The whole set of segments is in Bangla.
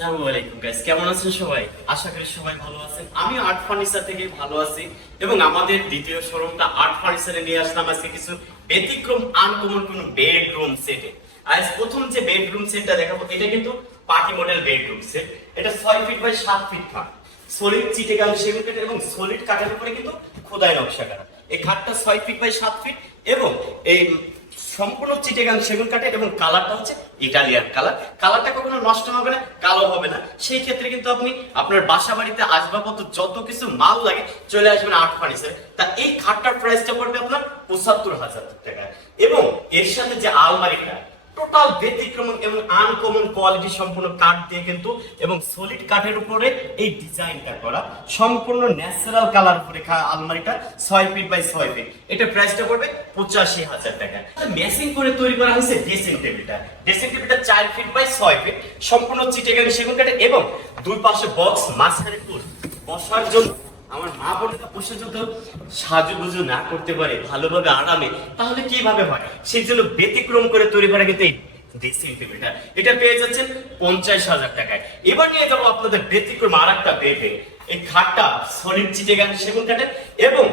আসসালামু আলাইকুম গাইস, কেমন আছেন সবাই? আশা করি সবাই ভালো আছেন। আমি আর্ট ফার্নিচার থেকে ভালো আছি এবং আমাদের দ্বিতীয় শোরুমটা আর্ট ফার্নিচারে নিয়ে আসলাম আজকে কিছু ব্যতিক্রম আনকমন কোন বেডরুম সেটে। আজ প্রথম যে বেডরুম সেটটা দেখাবো এটা কিন্তু পার্টি মডেল বেডরুম সেট। এটা 6 ফিট বাই 7 ফিট খাট, সলিড চিটাগাং সেগুন কাঠ এবং সলিড কাঠের উপরে কিন্তু খোদাই নকশা করা। এই খাটটা 6 ফিট বাই 7 ফিট এবং এই সম্পূর্ণ চিটাগাং সেগুন কাঠের এবং কালারটা হচ্ছে ইটালিয়ান কালার। কালারটা কখনো নষ্ট হবে না, কালো হবে না। সেই ক্ষেত্রে কিন্তু আপনি আপনার বাসা বাড়িতে আসবাবপত্র যত কিছু মাল লাগে চলে আসবেন আর্ট ফার্নিচারে। তা এই খাটটার প্রাইসটা পড়বে আপনার ৭৫,০০০ টাকা এবং এর সাথে যে আলমারিটা টোটাল ব্যতিক্রম এবং আনকমন কোয়ালিটি সম্পূর্ণ কাঠ দিয়ে কিন্তু এবং সলিড কাঠের উপরে এই ডিজাইনটা করা, সম্পূর্ণ ন্যাচারাল কালার উপরে আলমারিটা 6 ফিট বাই 6 ফিট। এটা প্রাইসটা পড়বে ৮৫,০০০ টাকা। ম্যাচিং করে তৈরি করা হয়েছে ড্রেসিং টেবিলটা। ড্রেসিং টেবিলটা 4 ফিট বাই 6 ফিট, সম্পূর্ণ চিটাগাং সেগুন কাঠের এবং দুই পাশে বক্স, মাঝখানে টুল বসার জন্য। আমার মা বোনেরা বসে যদি সাজুগুজু না করতে পারে ভালোভাবে আরামে, তাহলে কিভাবে হয়? সেই জন্য ব্যতিক্রম করে তৈরি করা কিন্তু এই ড্রেসিং টেবিলটা। এটা পেয়ে যাচ্ছেন ৫০,০০০ টাকায়। এবার নিয়ে যাবো আপনাদের ব্যতিক্রম আর একটা বেডে। এই খাটটা সলিড চিটাগাং সেগুন কাঠের এবং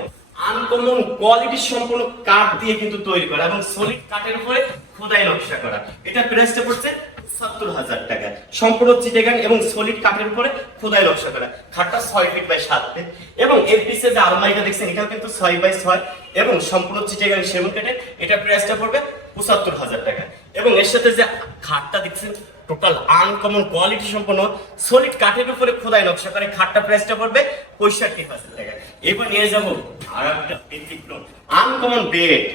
আনকমন কোয়ালিটি সম্পূর্ণ কাঠ দিয়ে কিন্তু তৈরি করা এবং সলিড কাঠের উপরে খোদাই নকশা করা। এটা প্রাইসটা পড়ছে ৭০,০০০ টাকা। সম্পূর্ণ চিটাগাং এবং সলিড কাঠের উপরে খোদাই নকশা করা। খাটটা 6 ফিট বাই 7 ফিট এবং এর পিছে যে আলমারিটা দেখছেন এটাও কিন্তু 6 বাই 6 এবং সম্পূর্ণ চিটাগাং সেগুন কাঠের। এটা প্রাইসটা পড়বে ৭৫,০০০ টাকা এবং এর সাথে যে খাটটা দেখছেন টোটাল আনকমন কোয়ালিটি সম্পন্ন সলিড কাঠের উপরে খোদাই নকশা করে। খাটটা প্রাইসটা পড়বে ৬৫,০০০ টাকা। এবার নিয়ে যাব আর একটা ব্যতিক্রম আনকমন বেড।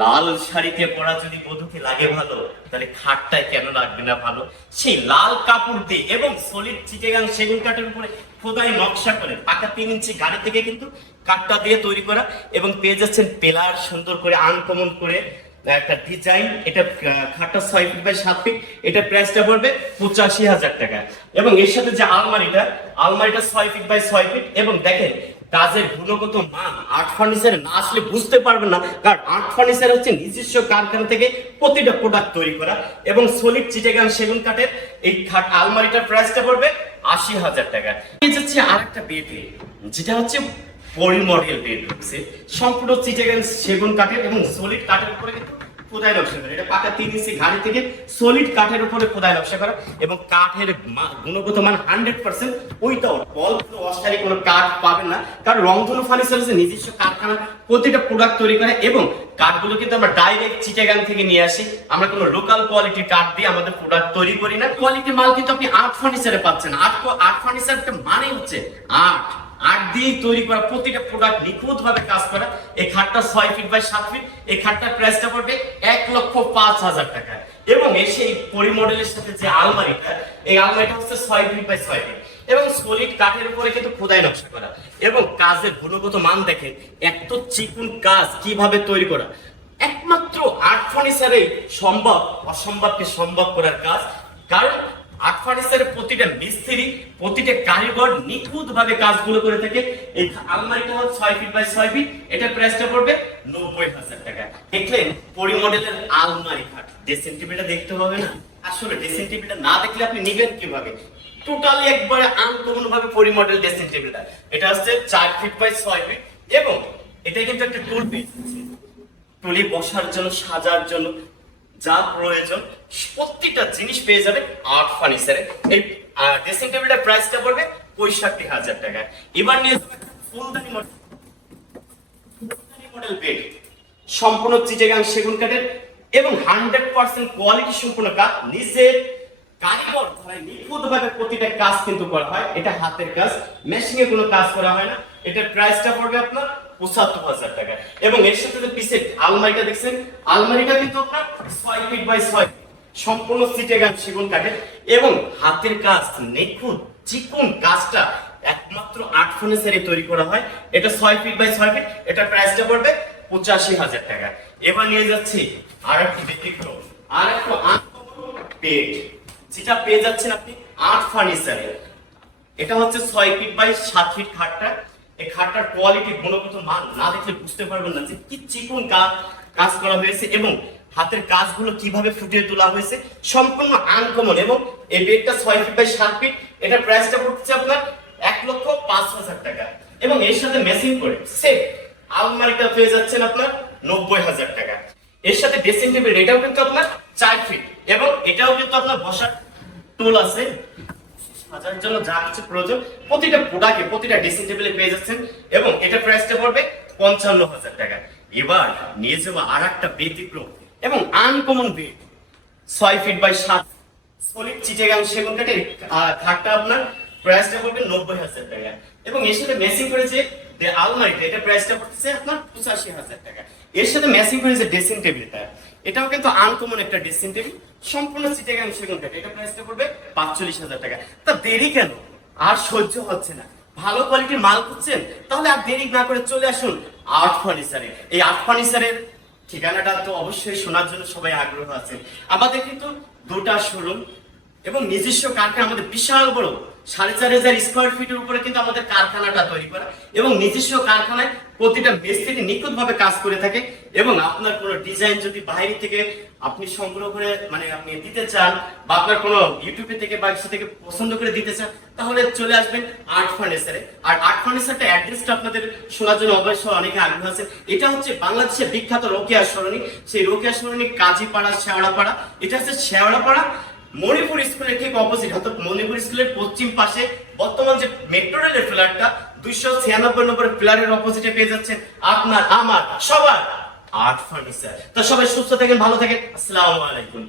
লাল শাড়িতে পরা যদি বধূকে লাগে ভালো, তাহলে খাটটায় কেন লাগবে না ভালো? সেই লাল কাপড় দিয়ে এবং সলিড চিটাগাং সেগুন কাঠের উপরে খোদাই নকশা করে পাকা ৩ ইঞ্চি গাড়ি থেকে কিন্তু কাঠটা দিয়ে তৈরি করা এবং পেয়ে যাচ্ছেন পেলার সুন্দর করে আনকমন করে একটা ডিজাইন। এটা খাটটা 6 ফিট বাই 7 ফিট। এটা প্রাইসটা পড়বে ৮৫,০০০ টাকা এবং এর সাথে যে আলমারিটা 6 ফিট বাই 6 ফিট এবং দেখেন কাজের গুণগত মান আর্ট ফার্নিচারে না আসলে বুঝতে পারবেন না, কারণ আর্ট ফার্নিচার হচ্ছে নিজস্ব কারখানা থেকে প্রতিটা প্রোডাক্ট তৈরি করা এবং সলিড চিটাগাং সেগুন কাঠের এই খাট আলমারিটার প্রাইসটা পড়বে ৮০,০০০ টাকা। এই যাচ্ছে আরেকটা বেড, যেটা হচ্ছে পরি মডেল বেডরুম সেট। সম্পূর্ণ চিটাগাং সেগুন কাঠের এবং সলিড কাঠের উপরে কিন্তু খোদাই নকশা করা। এটা পাকা ৩ ইঞ্চি গাড়ি থেকে সলিড কাঠের উপরে খোদাই নকশা করা এবং কাঠের গুণগত মান 100%। ওইটাও কোনো অস্থায়ী কোনো কাঠ পাবেন না, কারণ রংধনু ফার্নিচার নিজস্ব কারখানা প্রতিটা প্রোডাক্ট তৈরি করে এবং কাঠগুলো কিন্তু আমরা ডাইরেক্ট চিটাগাং থেকে নিয়ে আসি। আমরা কোনো লোকাল কোয়ালিটির কাঠ দিয়ে আমাদের প্রোডাক্ট তৈরি করি না। কোয়ালিটি মাল কিন্তু আপনি আর্ট ফার্নিচারে পাচ্ছেন। আর্ট ফার্নিচারটা মানে হচ্ছে আর্ট দিয়ে তৈরি করা, প্রতিটা প্রোডাক্ট নিখুঁত ভাবে কাজ করা। এই খাটটা 6 ফিট বাই 7 ফিট। এই খাটটার প্রাইসটা পড়বে ১,০৫,০০০ টাকা এবং সেই পরি মডেলের সাথে যে আলমারিটা, এই আলমারিটা হচ্ছে 6 ফিট বাই 6 ফিট এবং সলিড কাঠের উপরে কিন্তু খোদাই নকশা করা এবং কাজের গুণগত মান দেখেন এত চিকন কাজ কিভাবে তৈরি করা। একমাত্র আর্ট ফার্নিচারে সম্ভব অসম্ভবকে সম্ভব করার কাজ, কারণ আর্ট ফার্নিচারের প্রতিটা মিস্ত্রি প্রতিটা কারিগর নিখুঁত ভাবে কাজগুলো করে থাকে। এই আলমারিটা হচ্ছে 6 ফিট বাই 6 ফিট। এটার প্রাইসটা পড়বে ৯০,০০০ টাকা। দেখলেন পরি মডেলের আলমারি খাট। ড্রেসিং টেবিলটা দেখতে হবে না? আসলে ড্রেসিং টেবিলটা না দেখলে আপনি নিবেন কিভাবে? টোটালি একবারে আনকমন ভাবে পরি মডেল ড্রেসিং টেবিলটা। এটা হচ্ছে 4 ফিট বাই 6 ফিট এবং এটা কিন্তু একটা টুল পেয়েছে। টুলি বসার জন্য, সাজার জন্য যা প্রয়োজন প্রত্যেকটা জিনিস পেয়ে যাবে আর্ট ফার্নিচারে। এই ড্রেসিং টেবিলটার প্রাইসটা পড়বে ৬৫,০০০ টাকা। এবার নিয়ে ফুলদানি মডেল বেড, সম্পূর্ণ চিটাগাং সেগুন কাঠের এবং 100% কোয়ালিটি সম্পূর্ণ কাঠ। নিজের কারিগর দ্বারা নিখুঁত ভাবে প্রতিটা কাজ কিন্তু করা হয়। এটা হাতের কাজ, মেশিং এ কোনো কাজ করা হয় না। এটার প্রাইসটা পড়বে আপনার ৭৫,০০০ টাকা এবং এর সাথে যে পিছে আলমারিটা দেখছেন, আলমারিটা কিন্তু আপনার 6 ফিট বাই 6 ফিট, সম্পূর্ণ চিটাগাং সেগুন কাঠের এবং হাতের কাজ নিখুঁত চিকন কাজটা একমাত্র আর্ট ফার্নিচারে তৈরি করা হয়। এটা 6 ফিট বাই 6 ফিট। এটার প্রাইসটা পড়বে ৮৫,০০০ টাকা। এবার নিয়ে যাচ্ছি আর একটা ব্যতিক্রম আর একটা আনকমন বেড, যেটা পেয়ে যাচ্ছেন আপনি আর্ট ফার্নিচারে। এটা হচ্ছে 6 ফিট বাই 7 ফিট খাটটা। এই খাটটার কোয়ালিটি গুণগত মান না দেখলে বুঝতে পারবেন না যে কি চিকন কাজ করা হয়েছে এবং হাতের কাজগুলো কিভাবে ফুটিয়ে তোলা হয়েছে, সম্পূর্ণ আনকমন। এবং এই বেডটা 6 ফিট বাই 7 ফিট, এটার প্রাইসটা পড়ছে আপনার 1,05,000 টাকা। এবং এর সাথে ম্যাচিং করে সেট আলমারিটা পেয়ে যাচ্ছেন আপনার 90,000 টাকা। এর সাথে ড্রেসিং টেবিল, এটাও কিন্তু আপনার 4 ফিট, এবং এটাও কিন্তু আপনার বসার টুল আছে, সাজার জন্য যা কিছু প্রয়োজন প্রতিটা প্রোডাক্টে, প্রতিটা ড্রেসিং টেবিলে পেয়ে যাচ্ছেন। এবং এটা প্রাইসটা পড়বে 55,000 টাকা। এবার নিয়ে যাবো আর একটা ব্যতিক্রম এবং uncommon bed, 6 feet by 7, solid Chittagong সেগুন কাঠের খাটটা আপনার প্রাইসটা পড়বে 90,000 টাকা। এবং এর সাথে ম্যাচিং করেছে যে আলমারিটা, এটা প্রাইসটা পড়ছে আপনার 85,000 টাকা। এর সাথে ম্যাচিং করেছে ড্রেসিং টেবিলটা, এটাও কিন্তু আনকমন একটা ড্রেসিং টেবিল, সম্পূর্ণ চিটাগাং সেগুন কাঠ, এটা প্রাইসটা পড়বে 45,000 টাকা। তা দেরি কেন? আর সহ্য হচ্ছে না, ভালো কোয়ালিটির মাল খুঁজছেন? তাহলে আর দেরি না করে চলে আসুন আর্ট ফার্নিচারে। এই আর্ট ফার্নিচারের ঠিকানাটা তো অবশ্যই শোনার জন্য সবাই আগ্রহ আছে। আমাদের কিন্তু দুটা শোরুম এবং নিজস্ব কারখানা, আমাদের বিশাল বড় 4,500 স্কোয়ার ফিটের উপরে কিন্তু আমাদের কারখানাটা তৈরি করা, এবং নিজস্ব কারখানায় প্রতিটা মিস্ত্রি নিখুঁতভাবে কাজ করে থাকে। এবং আপনার কোনো ডিজাইন যদি বাইরে থেকে আপনি সংগ্রহ করে মানে আপনি দিতে চান, বা আপনার কোনো ইউটিউবে থেকে বা ইসে থেকে পছন্দ করে দিতে চান, তাহলে চলে আসবেন আর্ট ফার্নিচারে। আর আর্ট ফার্নিচারটা অ্যাড্রেসটা আপনাদের শোনার জন্য অবশ্যই অনেকে আগ্রহ আছে। এটা হচ্ছে বাংলাদেশের বিখ্যাত রোকেয়া সরণি, সেই রোকেয়া সরণি কাজীপাড়া, শেওড়াপাড়া। এটা হচ্ছে শেওড়াপাড়া মণিপুর স্কুলের ঠিক অপোজিট, অর্থাৎ মণিপুর স্কুলের পশ্চিম পাশে বর্তমান যে মেট্রো রেলের ফ্ল্যাটটা 296 নম্বর ফ্ল্যাটের অপোজিটে পেয়ে যাচ্ছেন আপনার আমার সবার আর্ট ফার্নিচার। তো সবাই সুস্থ থাকেন, ভালো থাকেন, আসসালামু আলাইকুম।